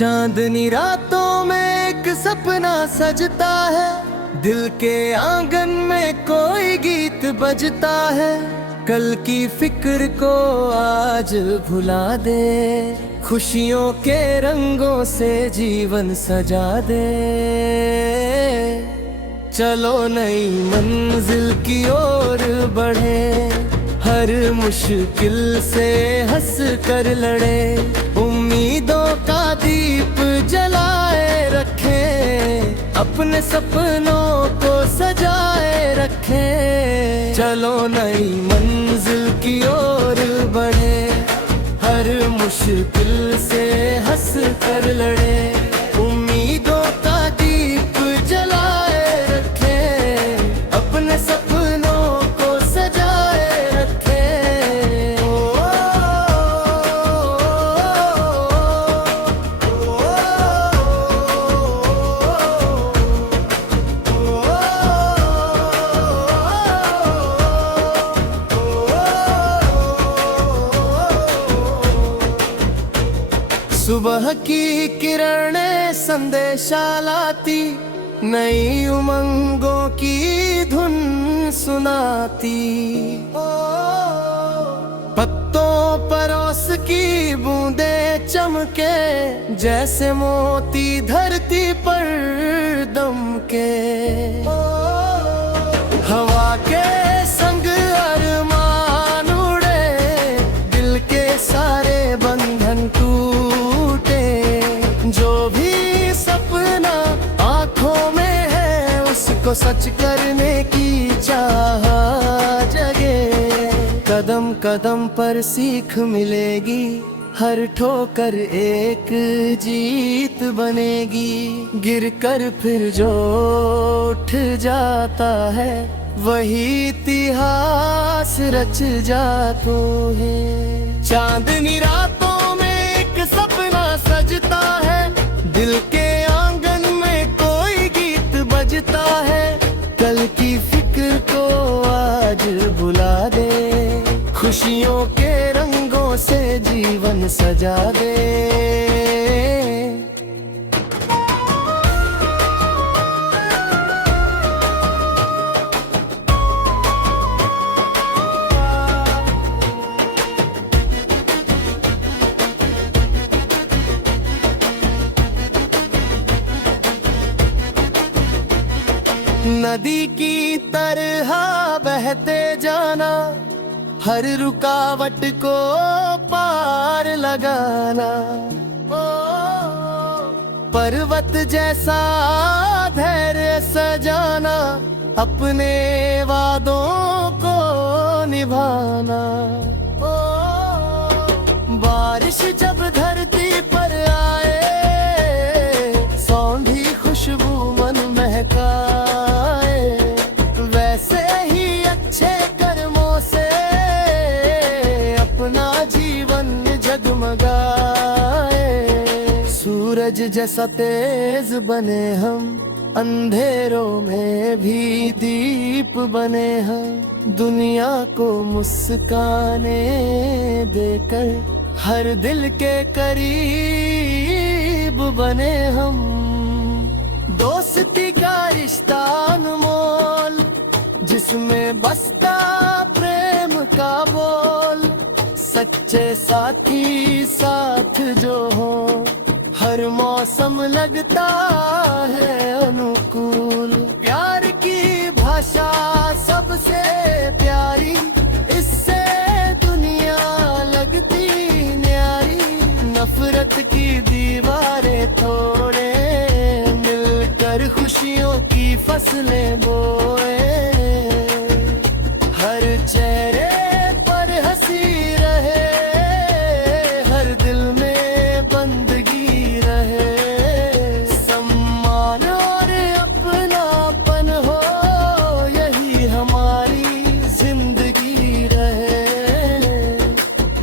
चांदनी रातों में एक सपना सजता है, दिल के आंगन में कोई गीत बजता है। कल की फिक्र को आज भुला दे, खुशियों के रंगों से जीवन सजा दे। चलो नई मंजिल की ओर बढ़े, हर मुश्किल से हंस कर लड़े। उम्मीदों का दीप जलाए रखे, अपने सपनों को सजाए रखे। चलो नई मंजिल की ओर बढ़े, हर मुश्किल से हंस कर लड़े। उम्मीदों का दीप जलाए रखे, अपने सपनों को सजाए रखे। सुबह की किरणें संदेशा लाती, नई उमंगों की धुन सुनाती। पत्तों पर ओस की बूंदें चमके, जैसे मोती धरती पर दमके। हवा के संग अरमान उड़े, दिल के सारे बंधन टूटे। जो भी सपना आंखों में है, उसको सच करने की चाह जगे। कदम कदम पर सीख मिलेगी, हर ठोकर एक जीत बनेगी। गिरकर फिर जो उठ जाता है, वही इतिहास रच जातो है। चांदनी रातों में एक सपना सजता है, दिल के आंगन में कोई गीत बजता है। कल की फिक्र को आज भुला दे, खुशियों के रंगों से जीवन सजा दे। नदी की तरह बहते जाना, हर रुकावट को पार लगाना। पर्वत जैसा धैर्य सजाना, अपने वादों को निभाना। बारिश जब धरती पर आए, सौंधी खुशबू मन महकाए। वैसे ही अच्छे कर्मों से अपना जीवन जगमगाए। सूरज जैसा तेज बने हम, अंधेरों में भी दीप बने हम। दुनिया को मुस्काने देकर हर दिल के करीब बने हम। दोस्ती का रिश्ता अनमोल, जिसमें बसता प्रेम का बोल। सच्चे साथी साथ जो हो, हर मौसम लगता है अनुकूल। प्यार की भाषा सबसे प्यारी, इससे दुनिया लगती न्यारी। नफरत की दीवारें तोड़े, मिलकर खुशियों की फसलें बोए। हर चेहरे पर हंसी रहे, हर दिल में बंदगी रहे। सम्मान और अपनापन हो, यही हमारी जिंदगी रहे।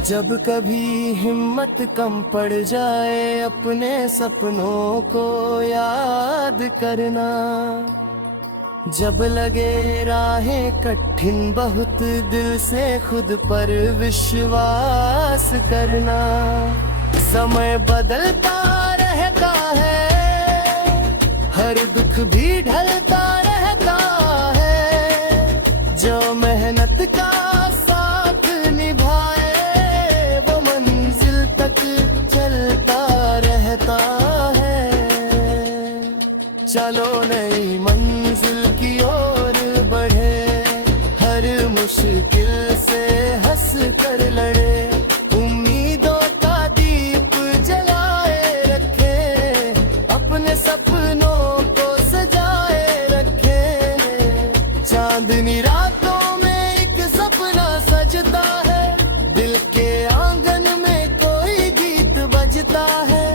जब कभी हिम्मत कम पड़ जाए, अपने सपनों को याद करना। जब लगे राहें कठिन बहुत, दिल से खुद पर विश्वास करना। समय बदलता रहे रहता है, हर दुख भी ढलता रहता है। जो मेहनत का साथ निभाए वो मंजिल तक चलता रहता है। चलो नई मंजिल की ओर बढ़े, हर मुश्किल से हंस कर लड़े, उम्मीदों का दीप जलाए रखे, अपने सपनों को सजाए रखे। चांदनी रातों में एक सपना सजता है, दिल के आंगन में कोई गीत बजता है,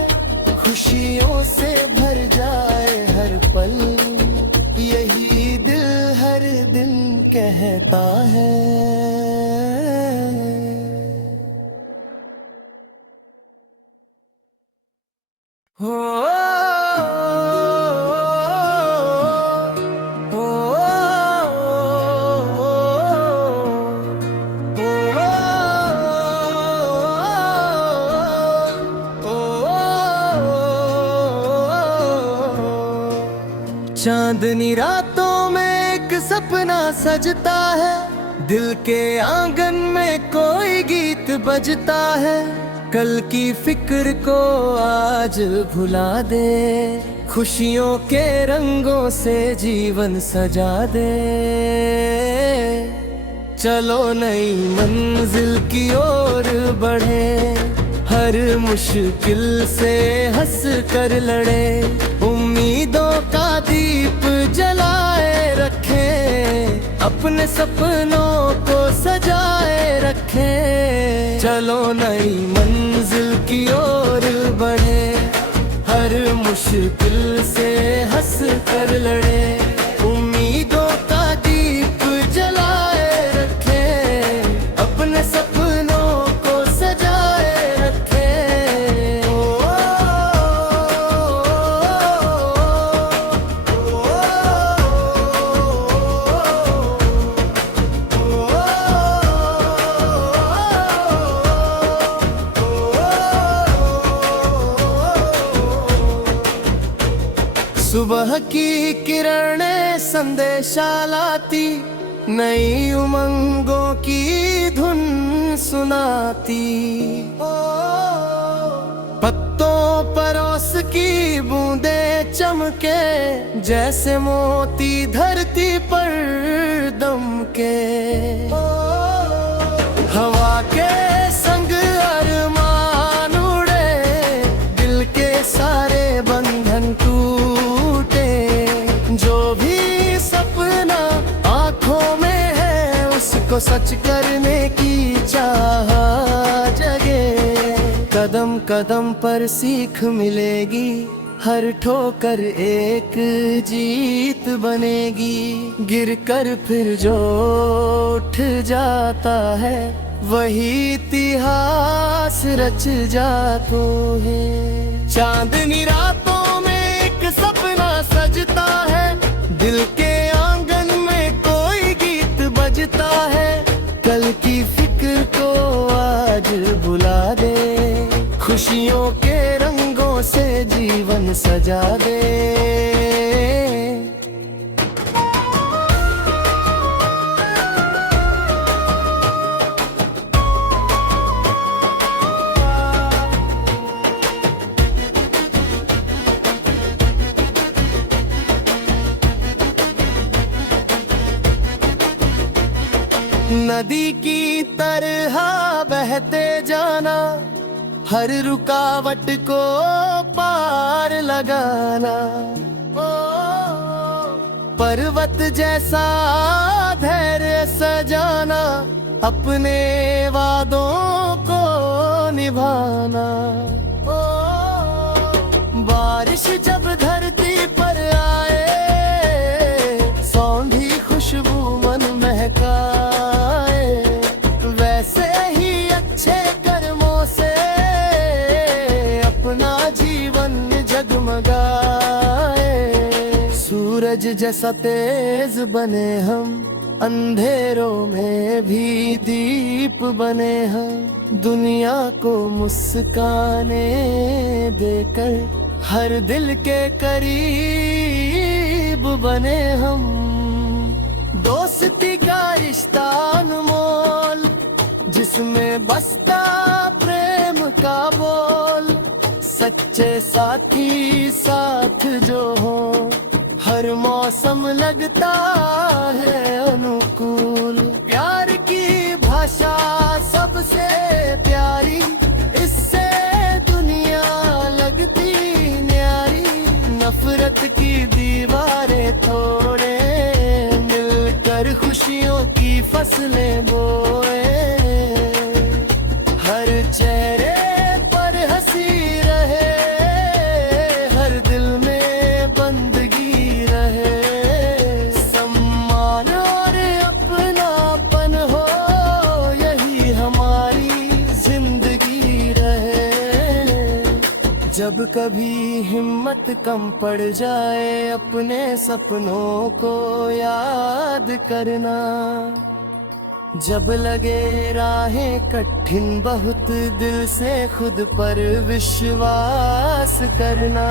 खुशियों से भर जाए हर पल, यही दिल हर दिन कहता है। हो चांदनी रातों में एक सपना सजता है, दिल के आंगन में कोई गीत बजता है, कल की फिक्र को आज भुला दे, खुशियों के रंगों से जीवन सजा दे। चलो नई मंजिल की ओर बढ़े, हर मुश्किल से हंस कर लड़े, उम्मीदों का दीप जलाए रखे, अपने सपनों को सजाए रखे। चलो नई मंजिल की ओर बढ़े, हर मुश्किल से हंस कर लड़े, उम्मीदों का दीप जलाए रखे, अपने सपनों को सजाए रखे। सुबह की किरणें संदेशा लाती, नई उमंगों की धुन सुनाती, पत्तों पर ओस की बूंदें चमके, जैसे मोती धरती पर दमके। हवा के संग अरमान उड़े, दिल के सारे बंधन टूटे, जो भी सपना आंखों में है उसको सच करने की चाह जगे। कदम कदम पर सीख मिलेगी, हर ठोकर एक जीत बनेगी, गिरकर फिर जो उठ जाता है वही इतिहास रच जातो है। चांदनी रातों में एक सपना सजता है, दिल के आंगन में कोई गीत बजता है, कल की फिक्र को आज बुला दे, खुशियों के रंगों से जीवन सजा दे। नदी की तरह बहते जाना, हर रुकावट को पार लगाना, पर्वत जैसा धैर्य सजाना, अपने वादों को निभाना। बारिश जब धरती पर आए, सौंधी खुशबू मन महकाए, वैसे ही अच्छे कर्मों से अपना जीवन जगमगाए। सूरज जैसा तेज बने हम, अंधेरों में भी दीप बने हम, दुनिया को मुस्काने देकर हर दिल के करीब बने हम। दोस्ती का रिश्ता अनमोल, जिसमें बसता प्रेम का बोल। सच्चे साथी साथ जो हो, हर मौसम लगता है अनुकूल। प्यार की भाषा सबसे प्यारी, इससे दुनिया लगती न्यारी। नफरत की दीवारें तोड़े, मिलकर खुशियों की फसलें बोए। हर चेहरे पर हंसी रहे, हर दिल में बंदगी रहे। सम्मान और अपनापन हो, यही हमारी जिंदगी रहे। जब कभी हिम्मत कम पड़ जाए, अपने सपनों को याद करना। जब लगे राहें कठिन बहुत, दिल से खुद पर विश्वास करना।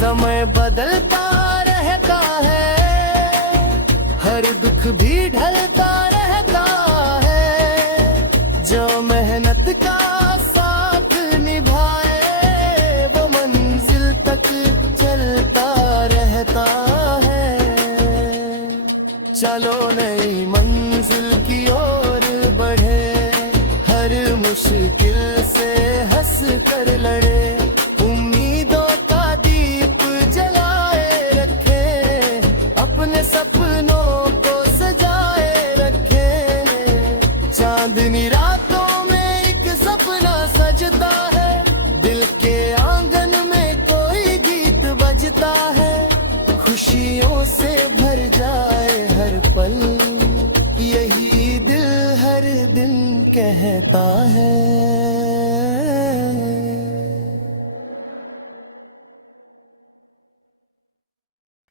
समय बदलता रहता है, हर दुख भी ढलता रहता है। जो मेहनत का साथ निभाए, वो मंजिल तक चलता रहता है। चलो नई मंजिल की ओर बढ़े, हर मुश्किल से हंस कर लड़े। उम्मीदों का दीप जलाए रखे, अपने सपनों को सजाए रखे। चांदनी रातों में एक सपना सजता है, दिल के आंगन में कोई गीत बजता है। खुशियों से भर जाए हर पल, यही दिल हर दिन कहता है।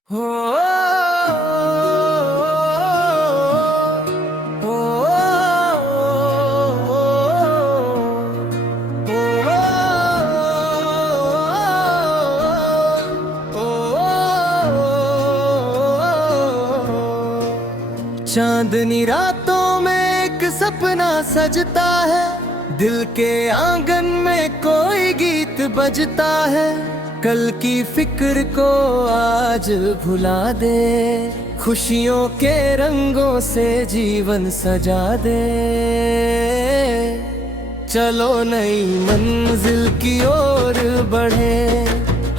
हो चांदनी रातों में एक सपना सजता है, दिल के आंगन में कोई गीत बजता है। कल की फिक्र को आज भुला दे, खुशियों के रंगों से जीवन सजा दे। चलो नई मंजिल की ओर बढ़े,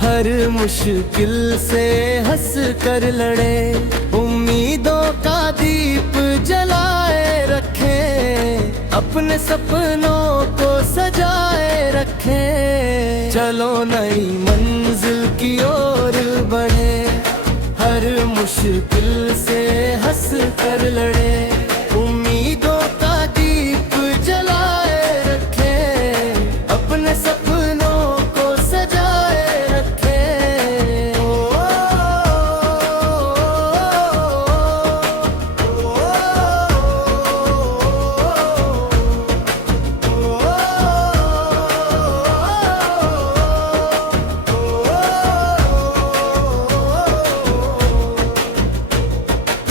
हर मुश्किल से हंस कर लड़े। उम्मीदों का दीप जलाए रखे, अपने सपनों को सजाए रखे। चलो नई मंजिल की ओर बढ़े, हर मुश्किल से हंस कर लड़े। उम्मीदों का दीप जलाए रखे, अपने सपनों को सजाए रखे।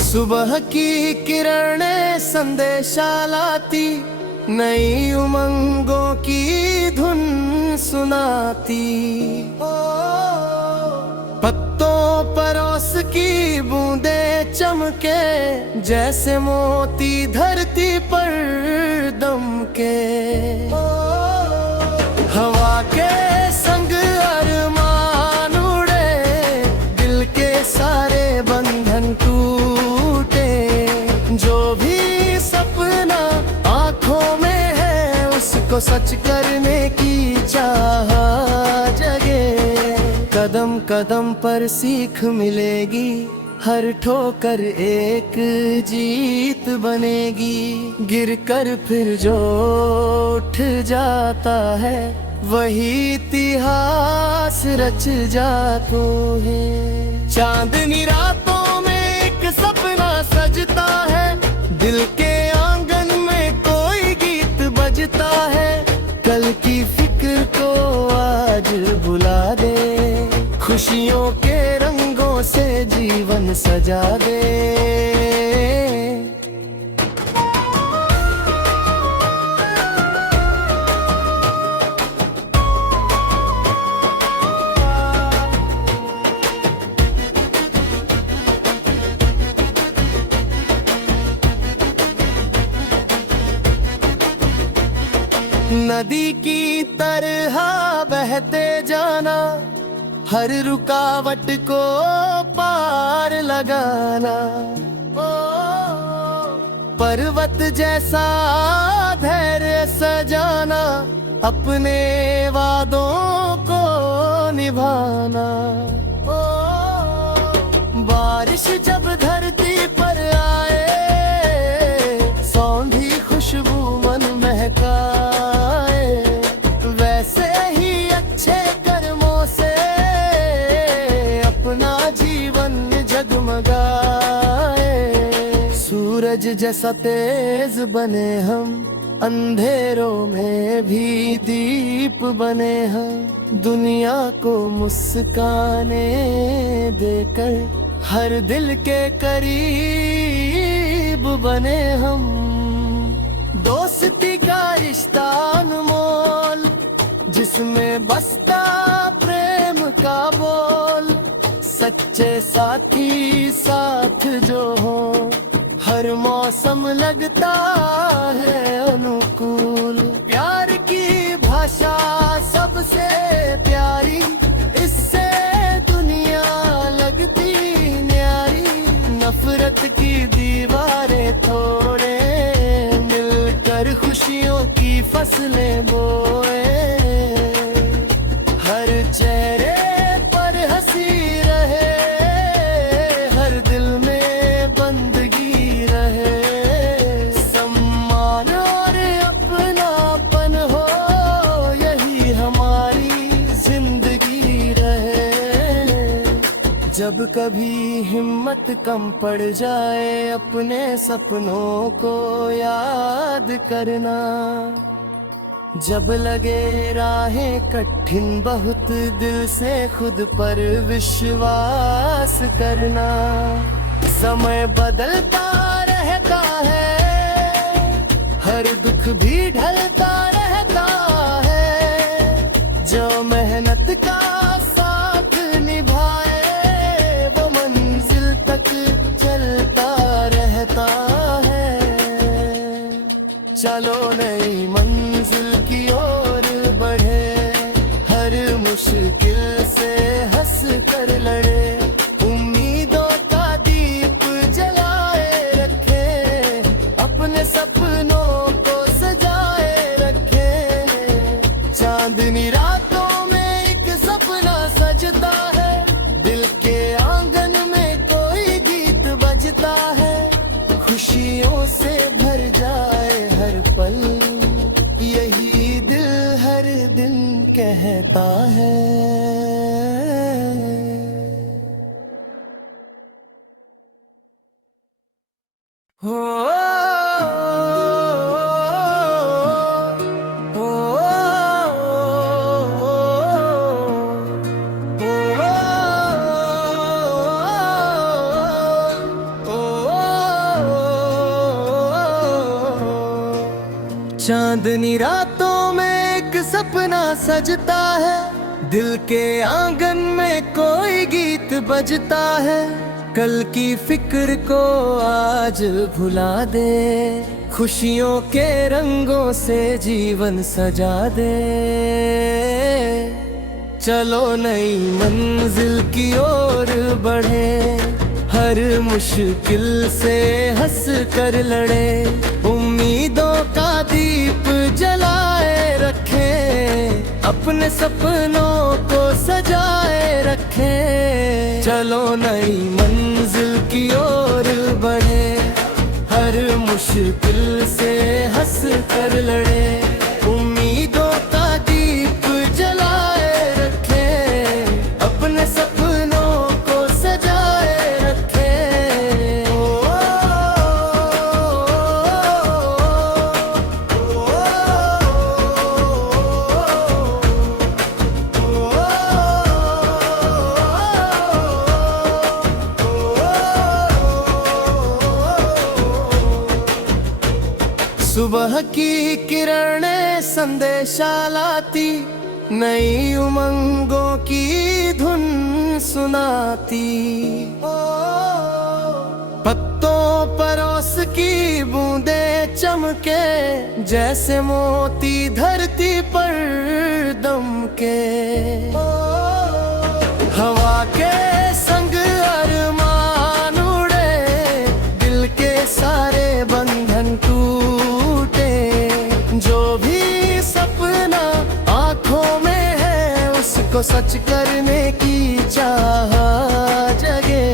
सुबह की किरणें संदेशा लाती, नई उमंगों की धुन सुनाती। पत्तों पर ओस की बूंदें चमके, जैसे मोती धरती पर दमके। हवा के संग अरमान उड़े, दिल के सारे बंधन टूटे। जो भी सपना आंखों में है, उसको सच करने की चाह जगे। कदम कदम पर सीख मिलेगी, हर ठोकर एक जीत बनेगी। गिर कर फिर जो उठ जाता है, वही इतिहास रच जातो है। चांदनी रातों में एक सपना सजता है, दिल के आंगन में कोई गीत बजता है। कल की फिक्र को आज भुला दे, जीवन सजा दे। नदी की तरह बहते जाना, हर रुकावट को पार लगाना। पर्वत जैसा धैर्य सजाना, अपने वादों को निभाना। बारिश जब धरती पर आए, सौंधी खुशबू मन महकाए। वैसे ही अच्छे कर्मों से अपना जीवन जगमगाए। सूरज जैसा तेज बने हम, अंधेरों में भी दीप बने हम। दुनिया को मुस्काने देकर हर दिल के करीब बने हम। दोस्ती का रिश्ता अनमोल, जिसमें बसता प्रेम का बोल। सच्चे साथी साथ जो हो, हर मौसम लगता है अनुकूल। प्यार की भाषा सबसे प्यारी, इससे दुनिया लगती न्यारी। नफरत की दीवारें तोड़े, मिलकर खुशियों की फसलें बोए। हर चेहरे पर हंसी रहे, हर दिल में बंदगी रहे। सम्मान और अपनापन हो, यही हमारी जिंदगी रहे। जब कभी हिम्मत कम पड़ जाए, अपने सपनों को याद करना। जब लगे राहें कठिन बहुत, दिल से खुद पर विश्वास करना। समय बदलता रहता है, हर दुख भी ढलता रहता है। जो मेहनत का साथ निभाए, वो मंजिल तक चलता रहता है। चलो नई मंजिल की ओर बढ़े, हर मुश्किल से हंस कर लड़े। उम्मीदों का दीप जलाए रखे, अपने सपनों को सजाए रखे। चांदनी रातों में एक सपना सजता है, दिल के आंगन में कोई गीत बजता है। खुशियों से भर जाए हर पल, यही दिल हर दिन कहता है। हो चांदनी रातों में एक सपना सजता है, दिल के आंगन में कोई गीत बजता है। कल की फिक्र को आज भुला दे, खुशियों के रंगों से जीवन सजा दे। चलो नई मंजिल की ओर बढ़े, हर मुश्किल से हंस कर लड़े। उम्मीदों का दीप जलाए रखे, अपने सपनों को सजाए रखे। चलो नई मंजिल की ओर बढ़े, हर मुश्किल से हंस कर लड़े। उम्मीदों का दीप जलाए रखे, अपने सपनों को सजाए रखे। सुबह की किरणें संदेशा लाती, नई उमंगों की धुन सुनाती। पत्तों पर ओस की बूंदें चमके, जैसे मोती धरती पर दमके। हवा के संग अरमान उड़े, दिल के सारे बंधन टूटे। जो भी सपना आंखों में है, उसको सच करने की चाह जगे।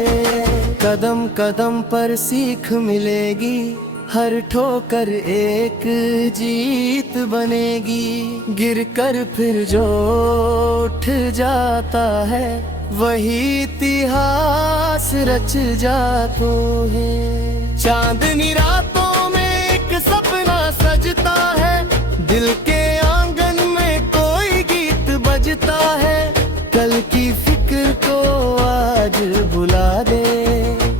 कदम कदम पर सीख मिलेगी, हर ठोकर एक जीत बनेगी। गिर कर फिर जो उठ जाता है, वही इतिहास रच जातो है। चांदनी रातों में एक सपना सजता है, दिल के आंगन में कोई गीत बजता है। कल की फिक्र को आज भुला दे,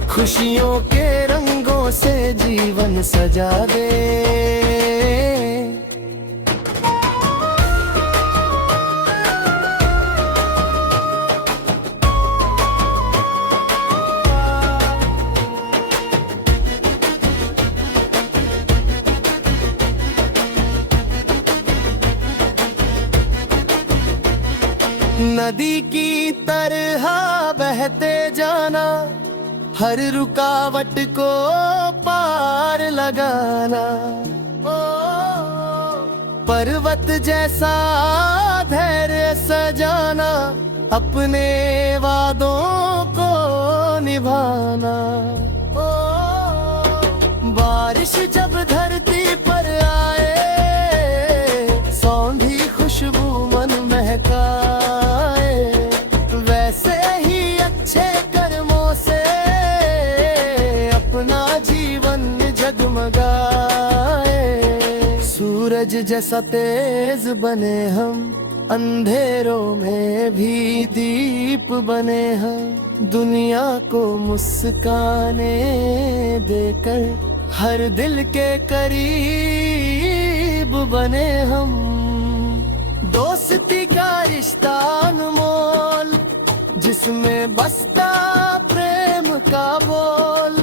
खुशियों के रंगों से जीवन सजा दे। नदी की तरह बहते जाना, हर रुकावट को पार लगाना। पर्वत जैसा धैर्य सजाना, अपने वादों को निभाना। बारिश जब धरती पर आए, सौंधी खुशबू मन महकाए। वैसे ही अच्छे कर्मों से अपना जीवन जगमगाए। सूरज जैसा तेज बने हम, अंधेरों में भी दीप बने हम। दुनिया को मुस्काने देकर हर दिल के करीब बने हम। दोस्ती का रिश्ता अनमोल, जिसमें बसता प्रेम का बोल।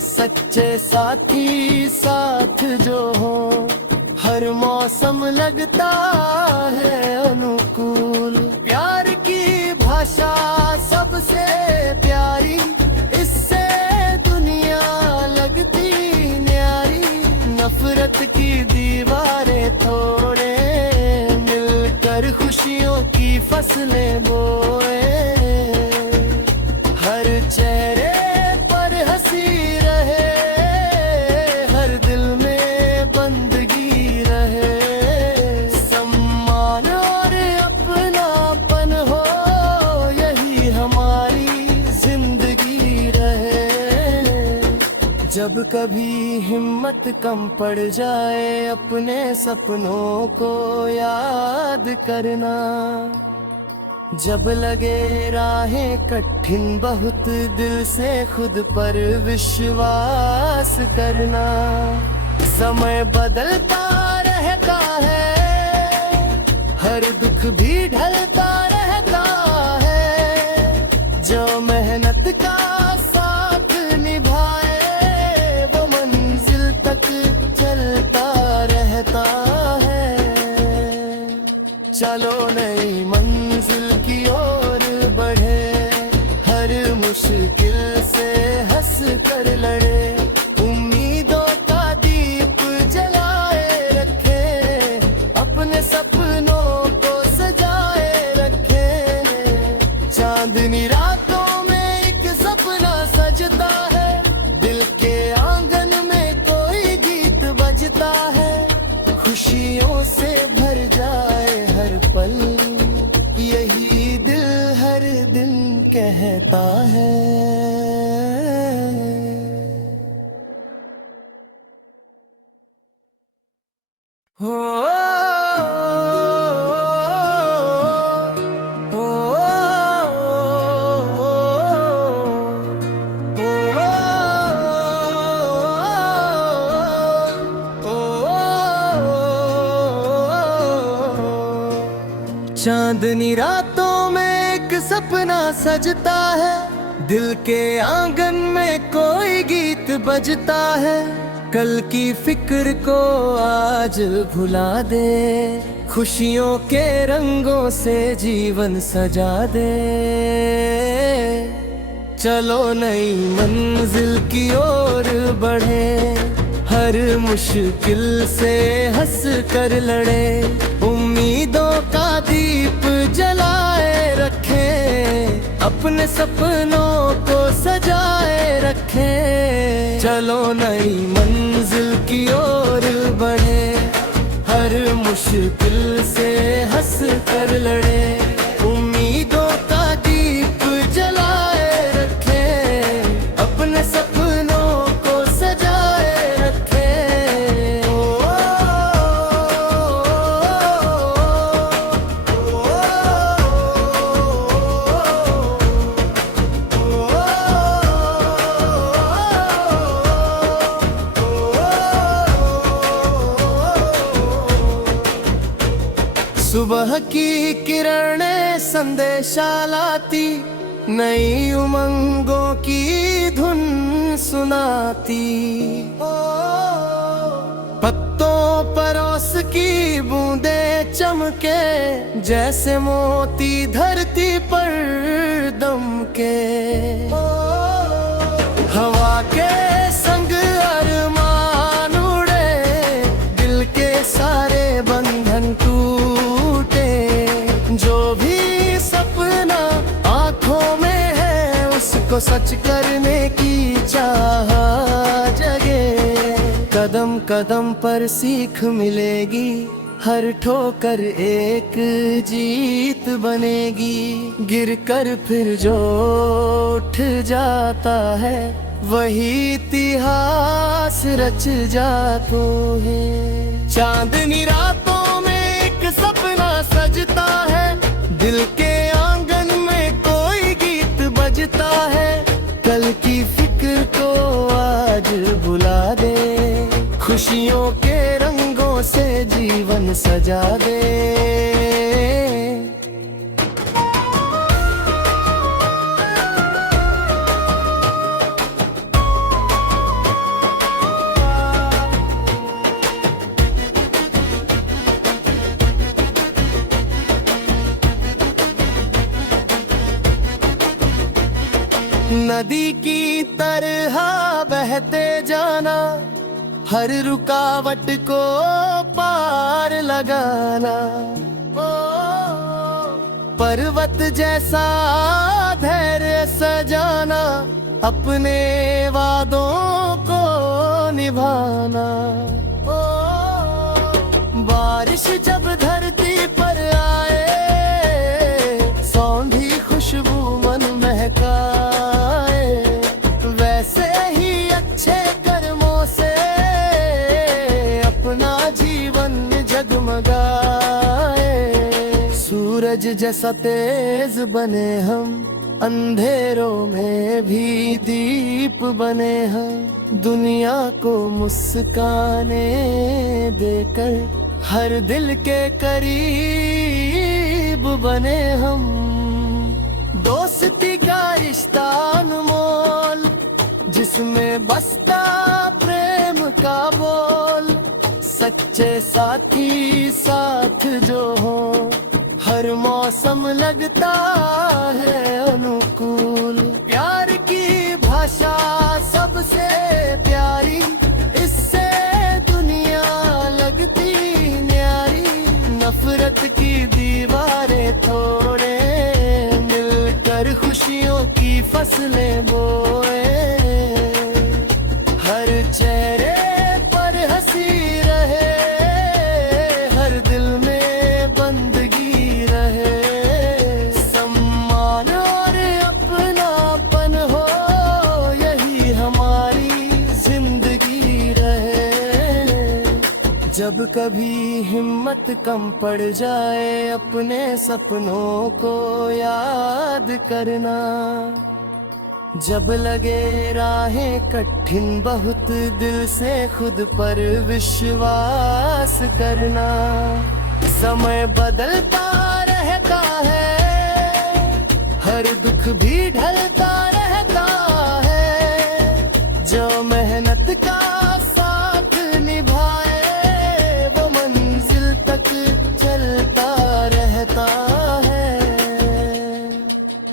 सच्चे साथी साथ जो हो, हर मौसम लगता है अनुकूल। प्यार की भाषा सबसे प्यारी, इससे दुनिया लगती न्यारी। नफरत की दीवारें तोड़े, मिलकर खुशियों की फसलें बोए। हर चेहरे पर हंसी रहे, हर दिल में बंदगी रहे। सम्मान और अपनापन हो, यही हमारी जिंदगी रहे। जब कभी हिम्मत कम पड़ जाए, अपने सपनों को याद करना। जब लगे राहें कठिन बहुत, दिल से खुद पर विश्वास करना। समय बदलता रहता है, हर दुख भी ढलता रहता है। जो मेहनत का साथ निभाए, वो मंजिल तक चलता रहता है। चलो नई मंजिल की ओर बढ़े, हर मुश्किल से हंस कर लड़े। उम्मीदों का दीप जलाए रखे, अपने सपनों को सजाए रखे। चांदनी रातों में एक सपना सजता है, दिल के आंगन में कोई गीत बजता है। खुशियों से भर जाए हर पल, यही दिल हर दिन कहता है। हो चांदनी रातों में एक सपना सजता है, दिल के आंगन में कोई गीत बजता है। कल की फिक्र को आज भुला दे, खुशियों के रंगों से जीवन सजा दे। चलो नई मंजिल की ओर बढ़े, हर मुश्किल से हंस कर लड़े। उम्मीदों का दीप जलाए रखे, अपने सपनों को सजाए रखे। चलो नई मंजिल की ओर बढ़े, हर मुश्किल से हंस कर लड़े। उम्मीदों का दीप जलाए रखे, अपने सपनों को सजाए रखे। सुबह की किरणें संदेशा लाती, नई उमंगों की धुन सुनाती। पत्तों पर ओस की बूंदें चमके, जैसे मोती धरती पर दमके। हवा के संग अरमान उड़े, दिल के सारे बंधन टूटे। जो भी सपना आंखों में है, उसको सच करने की चाह जगे। कदम कदम पर सीख मिलेगी, हर ठोकर एक जीत बनेगी। गिरकर फिर जो उठ जाता है, वही इतिहास रच जातो है। चांदनी रातों में एक सपना सजता है, दिल के आंगन में कोई गीत बजता है। कल की फिक्र को आज भुला दे, खुशियों के रंगों से जीवन सजा दे। नदी की तरह बहते जाना, हर रुकावट को पार लगाना। पर्वत जैसा धैर्य सजाना, अपने वादों को निभाना। बारिश जब धरती पर आए, सौंधी खुशबू मन महकाए। वैसे ही अच्छे कर्मों से अपना जीवन जगमगाए। सूरज जैसा तेज बने हम, अंधेरों में भी दीप बने हम। दुनिया को मुस्काने देकर हर दिल के करीब बने हम। दोस्ती का रिश्ता अनमोल, जिसमें बसता प्रेम का बोल। सच्चे साथी साथ जो हो, हर मौसम लगता है अनुकूल। प्यार की भाषा सबसे प्यारी, इससे दुनिया लगती न्यारी। नफरत की दीवारें तोड़े, मिलकर खुशियों की फसलें बोए। हर चेहरे पर हंसी रहे, हर दिल में बंदगी रहे। सम्मान और अपनापन हो, यही हमारी जिंदगी रहे। जब कभी हिम्मत कम पड़ जाए, अपने सपनों को याद करना। जब लगे राहें कठिन बहुत, दिल से खुद पर विश्वास करना। समय बदलता रहे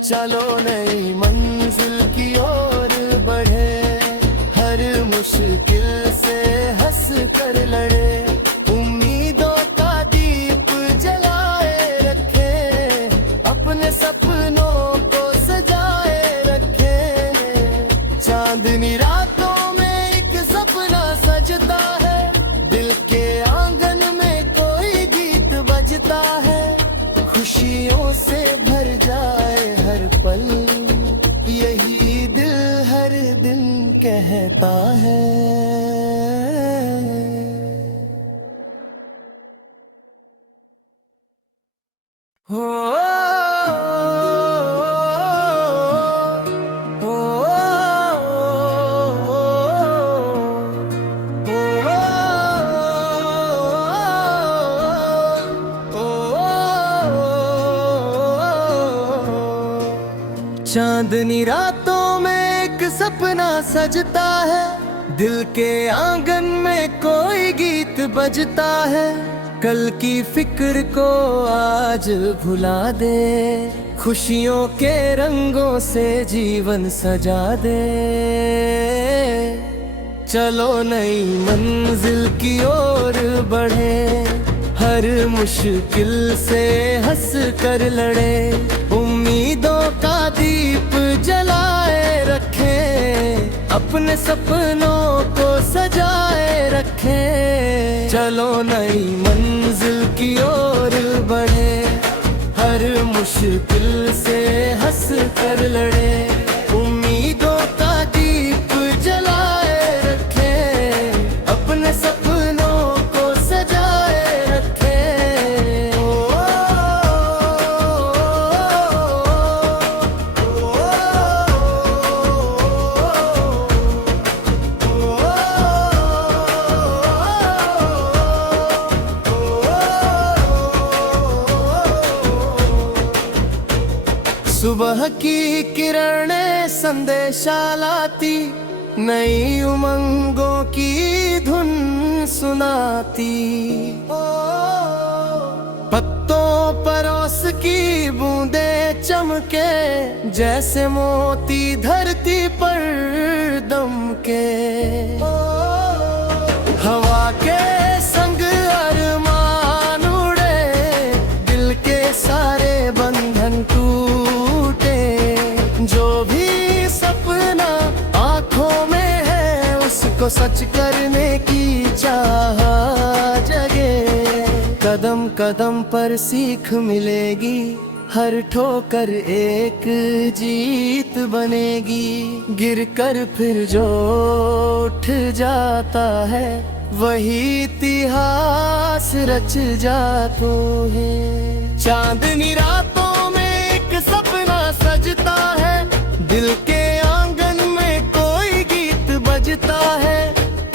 चलो नई मंजिल की ओर बढ़े, हर मुश्किल से हंस कर लड़े, उम्मीदों का दीप जलाए रखे, अपने सपनों को सजाए रखे। चांदनी रातों में एक सपना सजता है, दिल के आंगन में कोई गीत बजता है, खुशियों से भर जाए हर पल, यही दिल हर दिन कहता है। चांदनी रातों में एक सपना सजता है, दिल के आंगन में कोई गीत बजता है, कल की फिक्र को आज भुला दे, खुशियों के रंगों से जीवन सजा दे। चलो नई मंजिल की ओर बढ़े, हर मुश्किल से हंस कर लड़े, उम्मीदों का दीप जलाए रखे, अपने सपनों को सजाए रखे। चलो नई मंजिल की ओर बढ़े, हर मुश्किल से हंस कर लड़े, उम्मीदों का दीप जलाए रखे, अपने सपनों को सजाए रखे। सुबह की किरणें संदेशा लाती, नई उमंगों की धुन सुनाती, पत्तों पर ओस की बूंदें चमके, जैसे मोती धरती पर दमके, हवा के संग अरमान उड़े, दिल के सारे बंधन टूटे, जो भी सपना आंखों में है उसको सच करने की चाह जगे। कदम कदम पर सीख मिलेगी, हर ठोकर एक जीत बनेगी, गिरकर फिर जो उठ जाता है वही इतिहास रच जातो है। चांदनी रातों में एक सपना सजता है, दिल के आंगन में कोई गीत बजता है,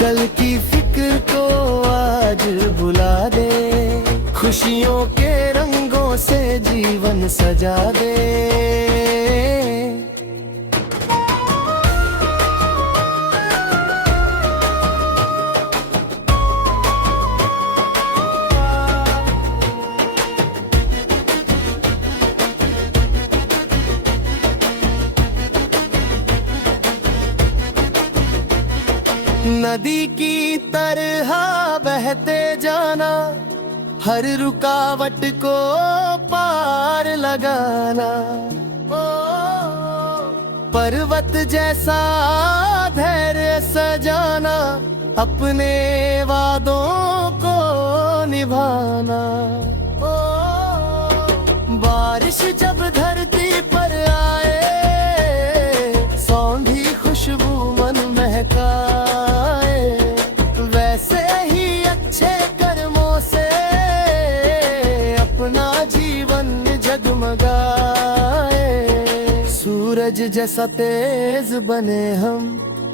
कल की फिक्र को आज भुला दे, खुशियों के रंगों से जीवन सजा दे। नदी की तरह बहते जाना, हर रुकावट को पार लगाना, पर्वत जैसा धैर्य सजाना, अपने वादों को निभाना। बारिश जब धरती पर आए, सौंधी खुशबू मन महकाए, वैसे ही अच्छे कर्मों से अपना जीवन जगमगाए। सूरज जैसा तेज बने हम,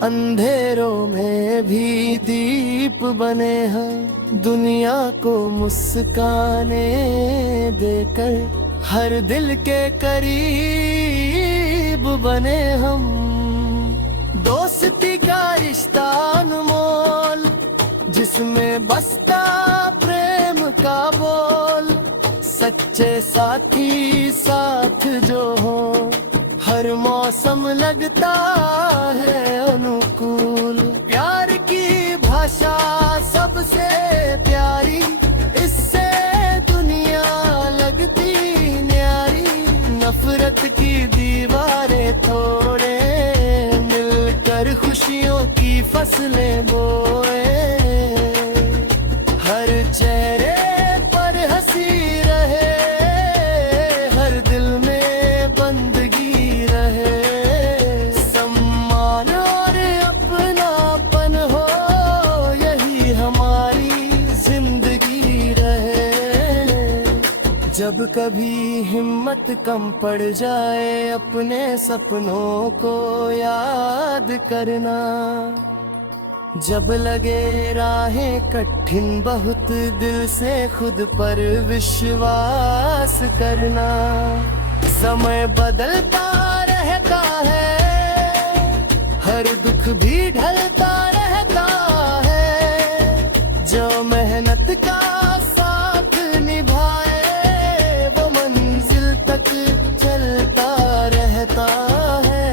अंधेरों में भी दीप बने हम, दुनिया को मुस्काने देकर हर दिल के करीब बने हम। दोस्ती का रिश्ता अनमोल, जिसमें बसता प्रेम का बोल, सच्चे साथी साथ जो हो हर मौसम लगता है अनुकूल। प्यार की भाषा सबसे प्यारी, इससे दुनिया लगती न्यारी। नफरत की दीवारें तोड़े, मिलकर खुशियों की फसलें बोए। हर चेहरे पर हंसी रहे, हर दिल में बंदगी रहे। सम्मान और अपनापन हो, यही हमारी जिंदगी रहे। जब कभी हिम्मत कम पड़ जाए, अपने सपनों को याद करना। जब लगे राहें कठिन बहुत, दिल से खुद पर विश्वास करना। समय बदलता रहता है, हर दुख भी ढलता रहता है। जो मेहनत का साथ निभाए, वो मंजिल तक चलता रहता है।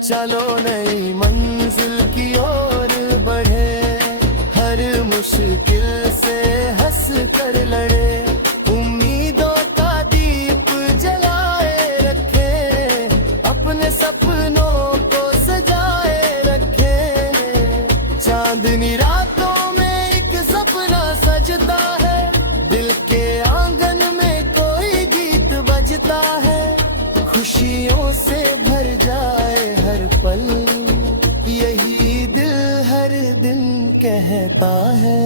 चलो नई मंजिल की ओर बढ़े, हर मुश्किल से हंस कर लड़े। उम्मीदों का दीप जलाए रखे, अपने सपनों को सजाए रखे। चांदनी रातों में एक सपना सजता है, दिल के आंगन में कोई गीत बजता है। खुशियों से भर जाए हर पल, यही दिल हर दिन कहता है।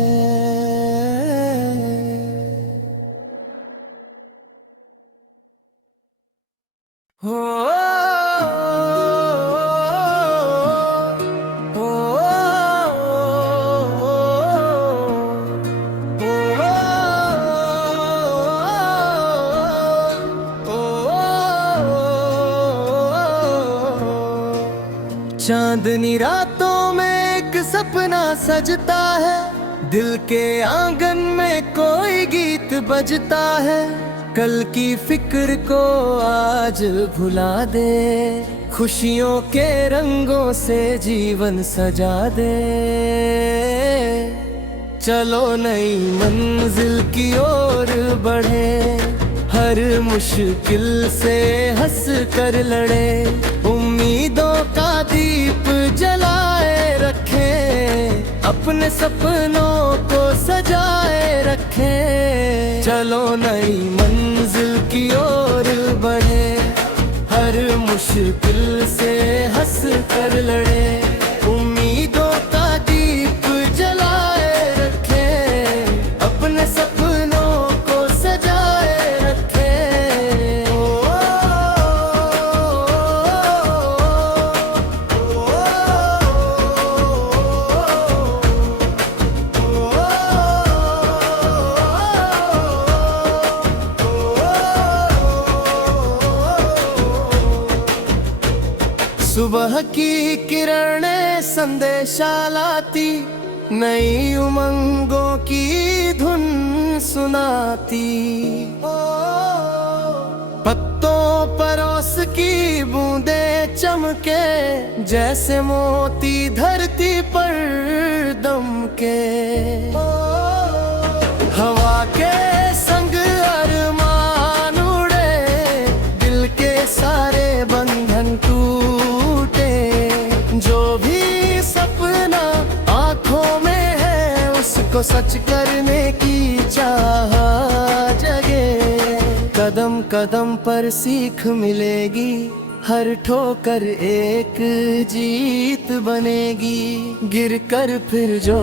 हो चांदनी रातों में एक सपना सजता है, दिल के आंगन में कोई गीत बजता है। कल की फिक्र को आज भुला दे, खुशियों के रंगों से जीवन सजा दे। चलो नई मंजिल की ओर बढ़े, हर मुश्किल से हंस कर लड़े। उम्मीदों का दीप जलाए रखे, अपने सपनों को सजाए रखे। चलो नई मंजिल की ओर बढ़े, हर मुश्किल से हंस कर लड़े। उम्मीदों का दीप जलाए रखे, अपने सपनों को सजाए रखे। सुबह की किरणें संदेशा लाती, नई उमंगों की धुन सुनाती। पत्तों पर ओस की बूंदें चमके, जैसे मोती धरती पर दमके। हवा के संग अरमान उड़े, दिल के सारे बंधन टूटे। जो भी सपना आंखों में है, उसको सच करने की चाह जगे। कदम कदम पर सीख मिलेगी, हर ठोकर एक जीत बनेगी। गिर कर फिर जो